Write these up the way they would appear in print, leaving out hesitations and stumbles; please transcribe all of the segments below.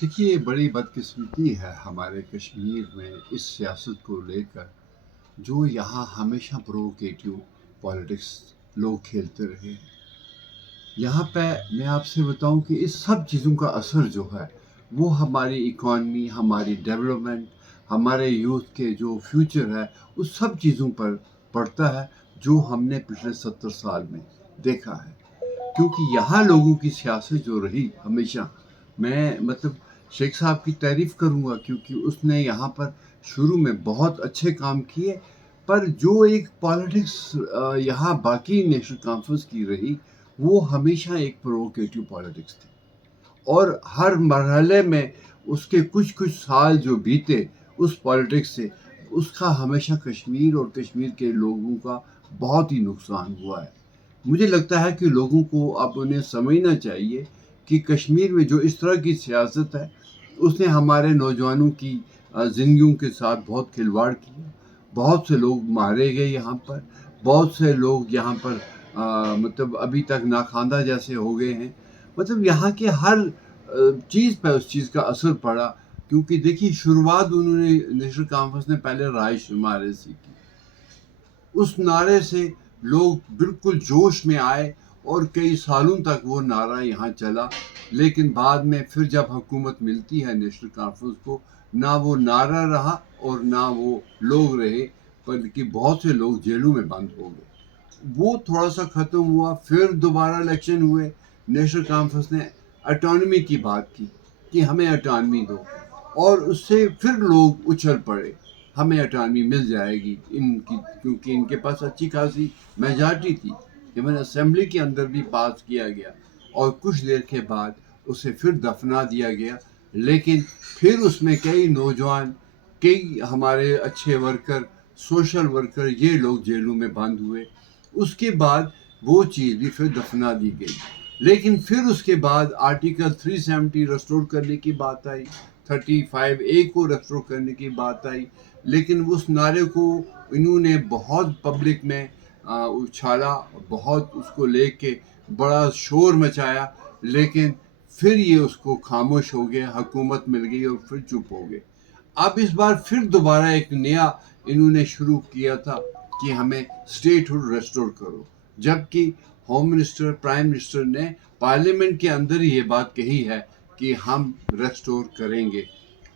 देखिए, बड़ी बदकिस्मती है हमारे कश्मीर में इस सियासत को लेकर, जो यहाँ हमेशा प्रोवोकेटिव पॉलिटिक्स लोग खेलते रहे हैं। यहाँ पे मैं आपसे बताऊं कि इस सब चीज़ों का असर जो है वो हमारी इकॉनमी, हमारी डेवलपमेंट, हमारे यूथ के जो फ्यूचर है उस सब चीज़ों पर पड़ता है, जो हमने पिछले 70 साल में देखा है। क्योंकि यहाँ लोगों की सियासत जो रही हमेशा, मैं मतलब शेख साहब की तारीफ करूँगा, क्योंकि उसने यहाँ पर शुरू में बहुत अच्छे काम किए। पर जो एक पॉलिटिक्स यहाँ बाकी नेशनल कॉन्फ्रेंस की रही, वो हमेशा एक प्रोवोकेटिव पॉलिटिक्स थी। और हर मरहले में उसके कुछ कुछ साल जो बीते उस पॉलिटिक्स से, उसका हमेशा कश्मीर और कश्मीर के लोगों का बहुत ही नुकसान हुआ है। मुझे लगता है कि लोगों को अब उन्हें समझना चाहिए कि कश्मीर में जो इस तरह की सियासत है, उसने हमारे नौजवानों की ज़िंदगियों के साथ बहुत खिलवाड़ किया। बहुत से लोग मारे गए यहाँ पर, बहुत से लोग यहाँ पर मतलब अभी तक नाखांदा जैसे हो गए हैं। मतलब यहाँ के हर चीज़ पर उस चीज़ का असर पड़ा। क्योंकि देखिए, शुरुआत उन्होंने नेशनल कॉन्फ्रेंस ने पहले राय शुमारे से की। उस नारे से लोग बिल्कुल जोश में आए और कई सालों तक वो नारा यहाँ चला। लेकिन बाद में फिर जब हुकूमत मिलती है नेशनल कॉन्फ्रेंस को, ना वो नारा रहा और ना वो लोग रहे, बल्कि बहुत से लोग जेलों में बंद हो गए। वो थोड़ा सा ख़त्म हुआ, फिर दोबारा इलेक्शन हुए। नेशनल कॉन्फ्रेंस ने ऑटोनॉमी की बात की कि हमें ऑटोनॉमी दो, और उससे फिर लोग उछल पड़े, हमें ऑटोनॉमी मिल जाएगी इनकी, क्योंकि इनके पास अच्छी खासी मेजॉरिटी थी। इवन असेंबली के अंदर भी पास किया गया, और कुछ देर के बाद उसे फिर दफना दिया गया। लेकिन फिर उसमें कई नौजवान, कई हमारे अच्छे वर्कर, सोशल वर्कर, ये लोग जेलों में बंद हुए। उसके बाद वो चीज़ भी फिर दफना दी गई। लेकिन फिर उसके बाद आर्टिकल 370 रेस्टोर करने की बात आई, 35A को रेस्टोर करने की बात आई। लेकिन उस नारे को इन्होंने बहुत पब्लिक में उछाला, बहुत उसको लेके बड़ा शोर मचाया। लेकिन फिर ये उसको खामोश हो गए, हुकूमत मिल गई और फिर चुप हो गए। अब इस बार फिर दोबारा एक नया इन्होंने शुरू किया था कि हमें स्टेटहुड रेस्टोर करो, जबकि होम मिनिस्टर, प्राइम मिनिस्टर ने पार्लियामेंट के अंदर ही ये बात कही है कि हम रेस्टोर करेंगे।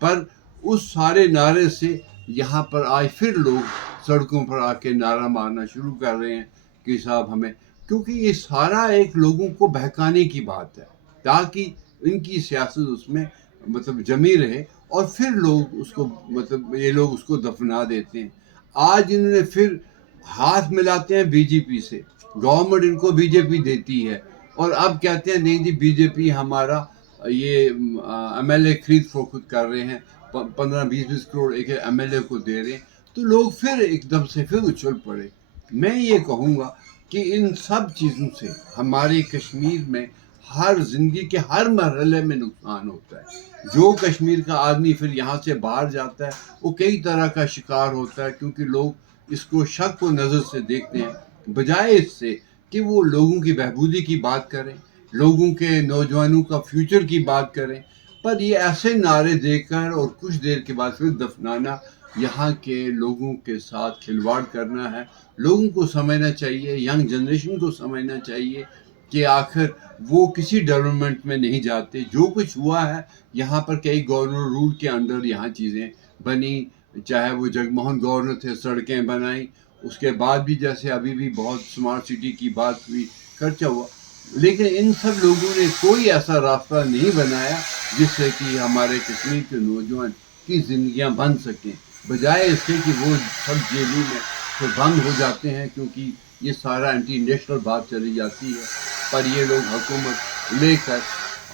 पर उस सारे नारे से यहाँ पर आज फिर लोग सड़कों पर आके नारा मारना शुरू कर रहे हैं कि साहब हमें, क्योंकि ये सारा एक लोगों को बहकाने की बात है, ताकि इनकी सियासत उसमें मतलब जमी रहे, और फिर लोग उसको मतलब ये लोग उसको दफना देते हैं। आज इन्होंने फिर हाथ मिलाते हैं बीजेपी से, गवर्नमेंट इनको बीजेपी देती है, और अब कहते हैं नहीं जी बीजेपी हमारा ये एमएलए खरीद फरोख्त कर रहे हैं, 15-20 करोड़ एक एमएलए को दे रहे हैं। तो लोग फिर एकदम से फिर उछल पड़े। मैं ये कहूँगा कि इन सब चीज़ों से हमारे कश्मीर में हर जिंदगी के हर मरहले में नुकसान होता है। जो कश्मीर का आदमी फिर यहाँ से बाहर जाता है, वो कई तरह का शिकार होता है, क्योंकि लोग इसको शक को नज़र से देखते हैं, बजाय इससे कि वो लोगों की बहबूदी की बात करें, लोगों के नौजवानों का फ्यूचर की बात करें। पर ये ऐसे नारे देकर और कुछ देर के बाद फिर दफनाना, यहाँ के लोगों के साथ खिलवाड़ करना है। लोगों को समझना चाहिए, यंग जनरेशन को समझना चाहिए कि आखिर वो किसी डेवलपमेंट में नहीं जाते। जो कुछ हुआ है यहाँ पर, कई गवर्नर रूल के अंडर यहाँ चीज़ें बनी, चाहे वो जगमोहन गवर्नर थे, सड़कें बनाई, उसके बाद भी जैसे अभी भी बहुत स्मार्ट सिटी की बात हुई, खर्चा हुआ। लेकिन इन सब लोगों ने कोई ऐसा रास्ता नहीं बनाया जिससे कि हमारे कश्मीर के नौजवान की जिंदगियां बन सकें, बजाय इसके कि वो सब जेलों में फिर बंद हो जाते हैं, क्योंकि ये सारा एंटी नेशनल बात चली जाती है। पर ये लोग हुकूमत लेकर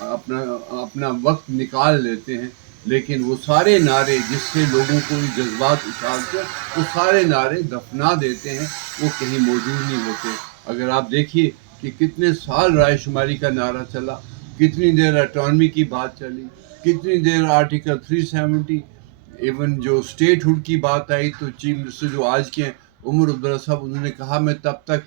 अपना अपना वक्त निकाल लेते हैं। लेकिन वो सारे नारे जिससे लोगों को जज्बात उछालते, वो सारे नारे दफना देते हैं, वो कहीं मौजूद नहीं होते। अगर आप देखिए कि कितने साल रायशुमारी का नारा चला, कितनी देर ऑटोनॉमी की बात चली, कितनी देर आर्टिकल 370, इवन जो स्टेटहुड की बात आई, तो चीफ मिनिस्टर जो आज के हैं उमर अब्दुल्ला साहब, उन्होंने कहा मैं तब तक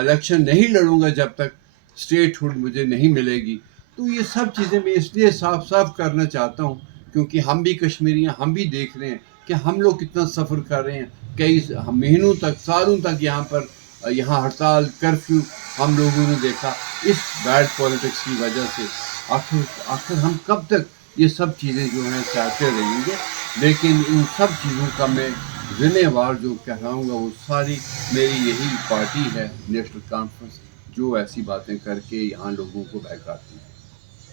इलेक्शन नहीं लड़ूंगा जब तक स्टेटहुड मुझे नहीं मिलेगी। تو یہ سب چیزیں میں اس لیے صاف صاف کرنا چاہتا ہوں کیونکہ ہم بھی کشمیری ہیں، ہم بھی دیکھ رہے ہیں کہ ہم لوگ کتنا سفر کر رہے ہیں، کئی مہینوں تک، سالوں تک یہاں ہڑتال، کرفیو ہم لوگوں نے دیکھا اس بیڈ پالیٹکس کی وجہ سے۔ آخر ہم کب تک یہ سب چیزیں جو ہیں چاہتے رہیں گے؟ لیکن ان سب چیزوں کا میں ذمہ وار جو کہلاؤں گا وہ ساری میری یہی پارٹی ہے، نیشنل کانفرنس، جو ایسی باتیں کر کے یہاں لوگوں کو بہکاتی ہے۔